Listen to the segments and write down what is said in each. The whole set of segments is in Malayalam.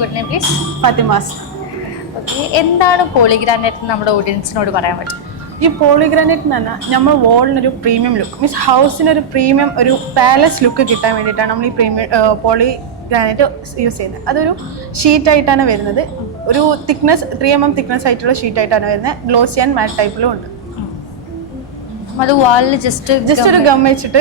good name, please? Fatima's. Okay. എന്താണ് പോളിഗ്രാനൈറ്റ് നമ്മുടെ ഓഡിയൻസിനോട് പറയാൻ പറ്റും? ഈ പോളിഗ്രാനൈറ്റ് എന്ന് പറഞ്ഞാൽ നമ്മൾ വോളിനൊരു പ്രീമിയം ലുക്ക് മീൻസ് ഹൗസിനൊരു പ്രീമിയം ഒരു പാലസ് ലുക്ക് കിട്ടാൻ വേണ്ടിയിട്ടാണ് നമ്മൾ ഈ പോളിഗ്രാനൈറ്റ് യൂസ് ചെയ്യുന്നത്. അതൊരു ഷീറ്റായിട്ടാണ് വരുന്നത്. ഒരു തിക്നെസ് 3mm തിക്നെസ് ആയിട്ടുള്ള ഷീറ്റായിട്ടാണ് വരുന്നത്. ഗ്ലോസി ആൻഡ് മാറ്റ് ടൈപ്പിലും ഉണ്ട്. അത് വാളിൽ ജസ്റ്റ് ഒരു ഗം വെച്ചിട്ട്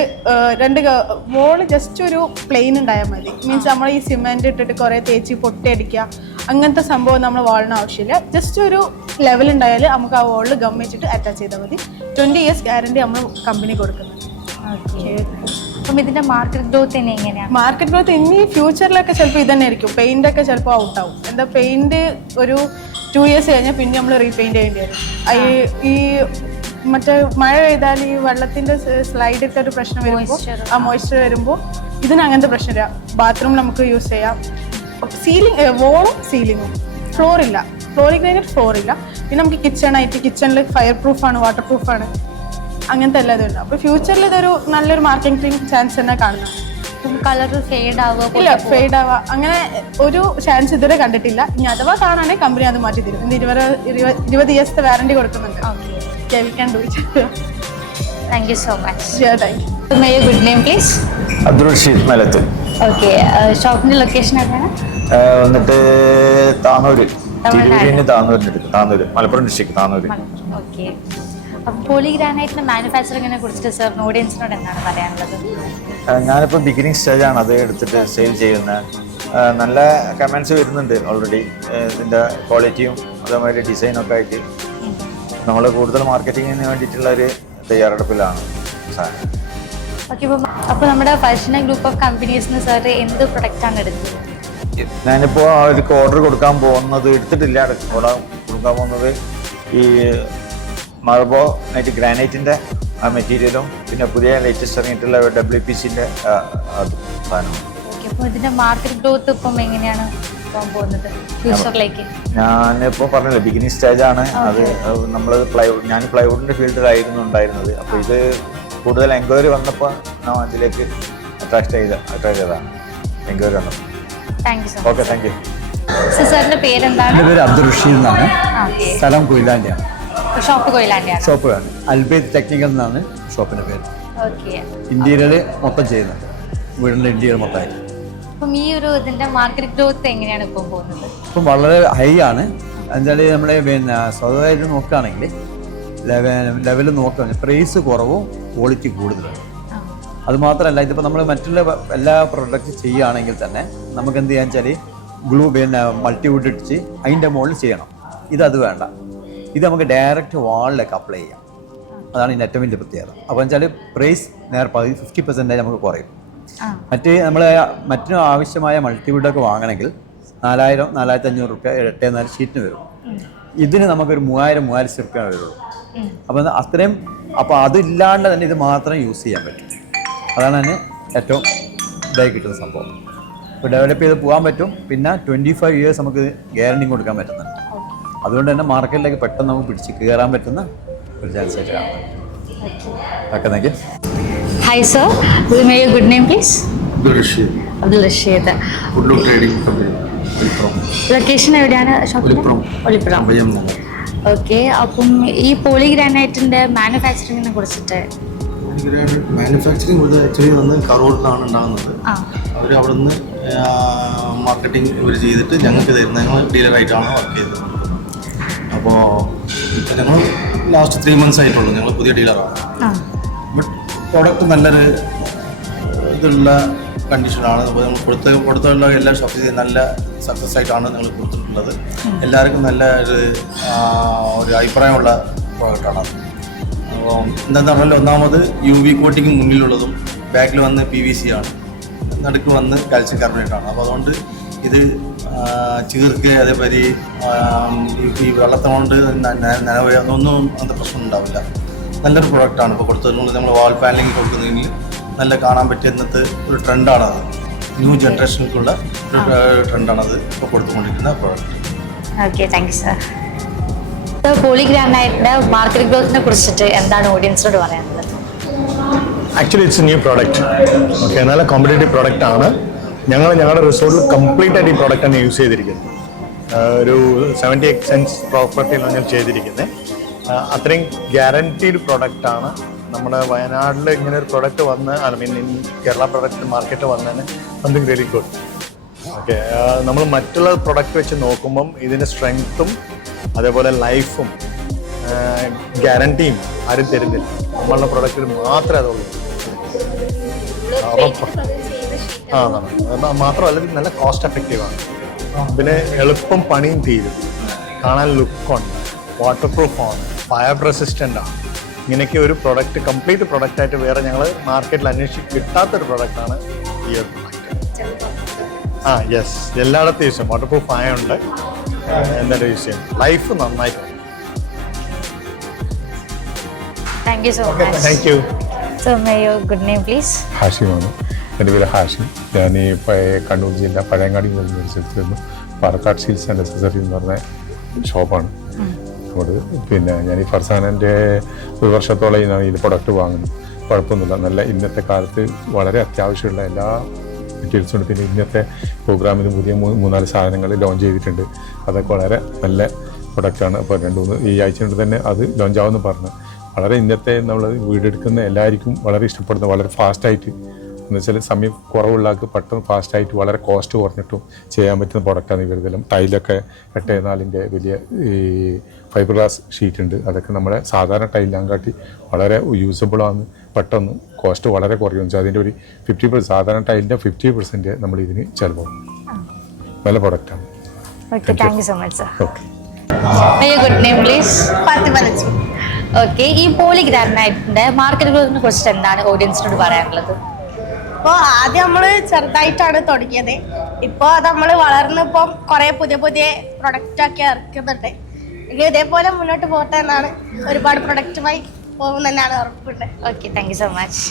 വോള് ജസ്റ്റ് ഒരു പ്ലെയിൻ ഉണ്ടായാൽ മതി. മീൻസ് നമ്മൾ ഈ സിമെന്റ് ഇട്ടിട്ട് കുറേ തേച്ച് പൊട്ടിയടിക്കുക അങ്ങനത്തെ സംഭവം നമ്മൾ വാളിന് ആവശ്യമില്ല. ജസ്റ്റ് ഒരു ലെവൽ ഉണ്ടായാൽ നമുക്ക് ആ വോളിൽ ഗം വെച്ചിട്ട് അറ്റാച്ച് ചെയ്താൽ മതി. 20 years ഗ്യാരണ്ടി നമ്മൾ കമ്പനി കൊടുക്കുന്നത്. അപ്പം ഇതിന്റെ മാർക്കറ്റ് ഗ്രോത്ത് എങ്ങനെയാണ്? മാർക്കറ്റ് ഗ്രോത്ത് ഇനി ഫ്യൂച്ചറിലൊക്കെ ചിലപ്പോൾ ഇത് തന്നെ ആയിരിക്കും. പെയിന്റ് ഒക്കെ ചിലപ്പോൾ ഔട്ടാവും. എന്താ പെയിന്റ് ഒരു 2 years കഴിഞ്ഞാൽ പിന്നെ നമ്മൾ റീപെയിന്റ് ചെയ്യേണ്ടി വരും. ഈ മറ്റേ മഴ പെയ്താൽ ഈ വെള്ളത്തിന്റെ സ്ലൈഡൊക്കെ ഒരു പ്രശ്നം വരുമ്പോൾ ആ മോയ്സ്ചർ വരുമ്പോൾ ഇതിന് അങ്ങനത്തെ പ്രശ്നമില്ല. ബാത്റൂം നമുക്ക് യൂസ് ചെയ്യാം. വോളും സീലിങ്ങും ഫ്ലോറിഗ്രാനൈറ്റ് ഫ്ലോർ ഇല്ല. പിന്നെ നമുക്ക് കിച്ചണിൽ ഫയർ പ്രൂഫാണ്, വാട്ടർ പ്രൂഫാണ്, അങ്ങനത്തെ എല്ലാ ഇതുണ്ട്. അപ്പോൾ ഫ്യൂച്ചറിൽ ഇതൊരു നല്ലൊരു മാർക്കറ്റിംഗ് ചാൻസ് തന്നെ കാണുന്നത്. കളർ ഫെയ്ഡ് ആവുക ഇല്ല, ഫെയ്ഡ് ആവുക അങ്ങനെ ഒരു ചാൻസ് ഇതുവരെ കണ്ടിട്ടില്ല. ഇനി അഥവാ കാണാണെങ്കിൽ കമ്പനി അത് മാറ്റി തരും. 20 years വാറണ്ടി കൊടുക്കുന്നുണ്ട്. Okay, we can do it. Thank you so much. Yeah, thank you. May your good name, please? Abdul Rasheed Malath. Okay, ഷോപ്പിന്റെ ലൊക്കേഷൻ എവിടെയാണ്? വന്നിട്ട് താനൂര്, തിരൂരിന് താനൂര്, മലപ്പുറം ഡിസ്ട്രിക്ട് താനൂര്. ഓക്കെ. അപ്പോൾ പോളിഗ്രാനൈറ്റിന്റെ മാനുഫാക്ചറിങ്ങിനെ കുറിച്ചിട്ട് സാറിന് ഓഡിയൻസിനോട് എന്താണ് പറയാനുള്ളത്? ഞാനിപ്പോൾ ബിഗിനിങ് സ്റ്റേജാണ് അത് എടുത്തിട്ട് സെയിൽ ചെയ്യുന്നത്. നല്ല കമൻസ് വരുന്നുണ്ട് ഓൾറെഡി. ഇതിൻ്റെ ക്വാളിറ്റിയും അതേമാതിരി ഡിസൈനൊക്കെ ആയിട്ട് നമ്മൾ കൂടുതൽ മാർക്കറ്റിങ്ങിന് വേണ്ടിയിട്ടുള്ള ഒരു തയ്യാറെടുപ്പിലാണ് സാധനം. ഓക്കെ. അപ്പോൾ നമ്മുടെ ഫർഷന ഗ്രൂപ്പ് ഓഫ് കമ്പനീസിന് സാർ എന്ത് പ്രൊഡക്റ്റാണ് എടുത്തത്? ഞാനിപ്പോൾ അവർക്ക് ഓർഡർ കൊടുക്കാൻ പോകുന്നത് എടുത്തിട്ടില്ല. കൊടുക്കാൻ പോകുന്നത് ഈ മാർബോ നൈറ്റ് ഗ്രാനൈറ്റിൻ്റെ ആ മെറ്റീരിയലും പിന്നെ പുതിയ ലേറ്റസ്റ്റ് ഇറങ്ങിയിട്ടുള്ള WPCൻ്റെ സാധനം. ഓക്കെ. അപ്പോൾ ഇതിൻ്റെ മാർക്കറ്റ് ഗ്രോത്ത് ഇപ്പം എങ്ങനെയാണ് പോകുന്നത് ഫ്യൂച്ചറിലേക്ക്? ഞാനിപ്പോൾ പറഞ്ഞില്ല ബിഗിനിങ് സ്റ്റേജാണ്. അത് നമ്മൾ ഞാൻ പ്ലൈവുഡിൻ്റെ ഫീൽഡിലായിരുന്നു ഉണ്ടായിരുന്നത്. അപ്പോൾ ഇത് കൂടുതൽ എൻക്വയറി വന്നപ്പോൾ ഞാൻ അതിലേക്ക് അട്രാക്ട് ചെയ്തതാണ് എൻക്വയറി വന്നപ്പോൾ. Thank you so okay, thank U. സാറിൻ്റെ പേരെന്താണ്? എൻ്റെ പേര് അബ്ദുൾ റഷീദ് എന്നാണ്. സ്ഥലം കൊയിലാണ്ടിയാണ്. ഷോപ്പ് കൊയിലാണ്ടിയാണ്. ഷോപ്പ് ആണ് അൽബൈത്ത് ടെക്നിക്കൽ എന്നാണ് ഷോപ്പിൻ്റെ പേര്. ഓക്കെ. ഇന്റീരിയർ മൊത്തം ചെയ്യുന്നുണ്ട്, വീടിൻ്റെ ഇന്റീരിയർ മൊത്തമായിട്ട്. അപ്പം ഈ ഒരു ഇതിൻ്റെ മാർക്കറ്റ് ഗ്രോത്ത് എങ്ങനെയാണ് ഇപ്പം പോകുന്നത്? ഇപ്പം വളരെ ഹൈ ആണ്. എന്നുവെച്ചാൽ നമ്മൾ പിന്നെ സ്വതമായിട്ട് നോക്കുകയാണെങ്കിൽ ലെവൽ നോക്കുകയാണെങ്കിൽ പ്രൈസ് കുറവും ക്വാളിറ്റി കൂടുതലാണ്. അതുമാത്രമല്ല, ഇതിപ്പോൾ നമ്മൾ മറ്റുള്ള എല്ലാ പ്രൊഡക്റ്റ് ചെയ്യുകയാണെങ്കിൽ തന്നെ നമുക്ക് എന്ത് ചെയ്യാന്ന് വെച്ചാൽ ഗ്ലൂ പിന്നെ മൾട്ടിവുഡ് ഇടിച്ച് അതിൻ്റെ മുകളിൽ ചെയ്യണം. അത് വേണ്ട. ഇത് നമുക്ക് ഡയറക്റ്റ് വാളിലേക്ക് അപ്ലൈ ചെയ്യാം. അതാണ് ഇതിൻ്റെ ഏറ്റവും വലിയ പ്രത്യേകത. അപ്പോൾ വെച്ചാൽ പ്രൈസ് 50% നമുക്ക് കുറയും. മറ്റു ആവശ്യമായ മൾട്ടിവുഡൊക്കെ വാങ്ങണമെങ്കിൽ 4000-4500 രൂപ 8-4 ഷീറ്റിന് വരും. ഇതിന് നമുക്കൊരു 3000-3000 രൂപ വരുള്ളൂ. അപ്പോൾ അത്രയും അതില്ലാണ്ട് തന്നെ ഇത് മാത്രം യൂസ് ചെയ്യാൻ പറ്റും. അതാണ് തന്നെ ഏറ്റവും ഇതായി കിട്ടുന്ന സംഭവം. ഇപ്പോൾ ഡെവലപ്പ് ചെയ്ത് പോകാൻ പറ്റും. പിന്നെ 25 years നമുക്ക് ഗ്യാരണ്ടി കൊടുക്കാൻ പറ്റുന്നുണ്ട്. അതുകൊണ്ട് തന്നെ മാർക്കറ്റിലേക്ക് പെട്ടെന്ന് നമുക്ക് പിടിച്ച് കയറാൻ പറ്റുന്ന ഒരു ചാൻസ് ആയിട്ട് കാണാം. Okay, thank you. Hi sir, may your good name please? Abdul Rasheed. Location എവിടെയാണ് ഷോപ്പിൽ? ഒളിപ്പുറം. ഓക്കെ. അപ്പം ഈ പോളിഗ്രാനൈറ്റിന്റെ മാനുഫാക്ചറിങ്ങിനെ കുറിച്ചിട്ട് മാനുഫാക്ചറിങ് ആക്ച്വലി വന്ന് കറൂറിലാണ് ഉണ്ടാകുന്നത്. അവർ അവിടെ നിന്ന് മാർക്കറ്റിംഗ് ഇവർ ചെയ്തിട്ട് ഞങ്ങൾക്ക് തരുന്നത്. ഞങ്ങൾ ഡീലറായിട്ടാണ് വർക്ക് ചെയ്തത്. അപ്പോൾ ഞങ്ങൾ ലാസ്റ്റ് 3 months ആയിട്ടുള്ളൂ. ഞങ്ങൾ പുതിയ ഡീലറാണ്. ബട്ട് പ്രോഡക്റ്റ് നല്ലൊരു ഇതുള്ള കണ്ടീഷനാണ്. അപ്പോൾ നമ്മൾ കൊടുത്തുള്ള എല്ലാ ഷോപ്പിൽ നല്ല സക്സസ് ആയിട്ടാണ് ഞങ്ങൾ കൊടുത്തിട്ടുള്ളത്. എല്ലാവർക്കും നല്ല ഒരു അഭിപ്രായമുള്ള പ്രോഡക്റ്റാണ്. അപ്പോൾ എന്താണെന്ന് പറഞ്ഞാൽ ഒന്നാമത് UV കോട്ടിങ് മുന്നിലുള്ളതും ബാക്കിൽ വന്ന് PVC ആണ്, നടുക്ക് വന്ന് കാൽസ്യം കാർബണേറ്റാണ്. അപ്പോൾ അതുകൊണ്ട് ഇത് ചീർക്ക് അതേമാതിരി ഈ വെള്ളത്തിനോണ്ട് നനവൊന്നും അങ്ങനത്തെ പ്രശ്നം ഉണ്ടാവില്ല. നല്ലൊരു പ്രൊഡക്റ്റാണ് ഇപ്പോൾ കൊടുത്തത്. നമ്മൾ വാൾ പാനലിംഗ് കൊടുക്കുന്നതിൽ നല്ല കാണാൻ പറ്റിയ ഇന്നത്തെ ഒരു ട്രെൻഡാണത്. ന്യൂ ജനറേഷനിലേക്കുള്ള ഒരു ട്രെൻഡാണത് ഇപ്പോൾ കൊടുത്തുകൊണ്ടിരിക്കുന്ന product. Okay, thank you sir. പോളിഗ്രാനൈറ്റിന്റെ മാർക്കറ്റ് ഗ്രോത്തിനെ കുറിച്ചിട്ട് എന്താണ് ഓഡിയൻസിനോട് പറയാനുള്ളത്? Actually it's a new product. Okay, നല്ല കോമ്പറ്റേറ്റീവ് പ്രോഡക്റ്റ് ആണ്. ഞങ്ങളുടെ റിസോർട്ടിൽ കംപ്ലീറ്റ് ആയിട്ട് ഈ പ്രോഡക്റ്റാണ് യൂസ് ചെയ്തിരിക്കുന്നത്. ഒരു 78 പ്രോപ്പർട്ടിയിലാണ് ഞാൻ ചെയ്തിരിക്കുന്നത്. അത്രയും ഗ്യാരണ്ടീഡ് പ്രൊഡക്റ്റാണ്. നമ്മുടെ വയനാട്ടിൽ ഇങ്ങനെ ഒരു പ്രൊഡക്റ്റ് വന്ന് ഇൻ കേരള പ്രൊഡക്റ്റ് മാർക്കറ്റ് വന്നതിന് സംതിങ് റിയലി ഗുഡ്. ഓക്കെ, നമ്മൾ മറ്റുള്ള പ്രൊഡക്റ്റ് വെച്ച് നോക്കുമ്പം ഇതിൻ്റെ സ്ട്രെങ്ത്തും അതേപോലെ ലൈഫും ഗ്യാരണ്ടിയും ആരും തരുന്നില്ല. നമ്മളുടെ പ്രൊഡക്റ്റിൽ മാത്രമേ അതുള്ളൂ. മാത്രമല്ല ഇത് നല്ല കോസ്റ്റ് എഫക്റ്റീവാണ്. പിന്നെ എളുപ്പം പണിയും തീരും, കാണാൻ ലുക്കുണ്ട്, വാട്ടർ പ്രൂഫാണ്, ഫയർ റെസിസ്റ്റൻ്റ് ആണ്. ഇങ്ങനെയൊക്കെ ഒരു പ്രൊഡക്റ്റ് കംപ്ലീറ്റ് പ്രൊഡക്റ്റായിട്ട് വേറെ ഞങ്ങൾ മാർക്കറ്റിൽ അന്വേഷിച്ച് കിട്ടാത്തൊരു പ്രൊഡക്റ്റാണ് ഈ ഒരു പ്രൊഡക്റ്റ്. യെസ്, എല്ലായിടത്തും യൂസ് ചെയ്യും. വാട്ടർ പ്രൂഫ് ആയതുകൊണ്ട് എന്തായാലും യൂസ് ചെയ്യും. ലൈഫ് നന്നായിട്ട്. Thank you so much. Thank you. So may your good name please? ഹാഷിമാണ് എൻ്റെ പേര്. ഹാഷിം. ഞാൻ ഈ കണ്ണൂർ ജില്ല പഴയങ്ങാടി സ്ഥലത്തുനിന്ന് പാലക്കാട് സിൽക്സ് ആൻഡ് അക്സസറി എന്ന് പറഞ്ഞ ഷോപ്പാണ്. അവിടെ പിന്നെ ഞാൻ ഈ ഫർസാനൻ്റെ 1 വർഷത്തോളം ഈ പ്രൊഡക്റ്റ് വാങ്ങുന്നു. കുഴപ്പമൊന്നുമില്ല. നല്ല ഇന്നത്തെ കാലത്ത് വളരെ അത്യാവശ്യമുള്ള എല്ലാ ഡീറ്റെയിൽസും ഉണ്ട്. പിന്നെ ഇന്നത്തെ പ്രോഗ്രാമിന് പുതിയ 3-4 സാധനങ്ങൾ ലോഞ്ച് ചെയ്തിട്ടുണ്ട്. അതൊക്കെ വളരെ നല്ല പ്രൊഡക്റ്റാണ്. അപ്പോൾ 2-3 ഈ ആഴ്ച കൊണ്ട് തന്നെ അത് ലോഞ്ച് ആവുമെന്ന് പറഞ്ഞു. വളരെ ഇന്നത്തെ നമ്മൾ വീടെടുക്കുന്ന എല്ലാവർക്കും വളരെ ഇഷ്ടപ്പെടുന്ന, വളരെ ഫാസ്റ്റായിട്ട് എന്ന് വെച്ചാൽ സമയം കുറവുള്ള ആൾക്ക് പെട്ടെന്ന് ഫാസ്റ്റായിട്ട് വളരെ കോസ്റ്റ് കുറഞ്ഞിട്ടും ചെയ്യാൻ പറ്റുന്ന പ്രൊഡക്റ്റാണ് ഇവരിതെല്ലാം. ടൈലൊക്കെ 8x4 വലിയ ഈ ഫൈബർ ഗ്ലാസ് ഷീറ്റ് ഉണ്ട്. അതൊക്കെ നമ്മുടെ സാധാരണ ടൈലിനെ കാട്ടി വളരെ യൂസബിളാണ്. പെട്ടെന്ന് കോസ്റ്റ് വളരെ കുറയും. അതിൻ്റെ ഒരു 50% സാധാരണ ടൈലിൻ്റെ 50% നമ്മൾ ഇതിന് ചിലവാകും. നല്ല പ്രൊഡക്റ്റാണ്. Okay, thank you so much sir. Okay. May your good name please? Fathima. Okay, ഈ പോളിഗ്രാനൈറ്റിന്റെ മാർക്കറ്റ് ഗ്രോത്തിനെ കുറിച്ചിട്ട് എന്താണ് ഓഡിയൻസിനോട് പറയാനുള്ളത്? ഇപ്പോൾ ആദ്യം നമ്മൾ ചെറുതായിട്ടാണ് തുടങ്ങിയത്. ഇപ്പോൾ അത് നമ്മൾ വളർന്നിപ്പം കുറേ പുതിയ പ്രൊഡക്റ്റൊക്കെ ഇറക്കുന്നുണ്ട്. ഇനി ഇതേപോലെ മുന്നോട്ട് പോകട്ടെ എന്നാണ്. ഒരുപാട് പ്രൊഡക്റ്റുമായി പോകുമെന്നാണ് ഉറപ്പുണ്ട്. Okay, thank you so much.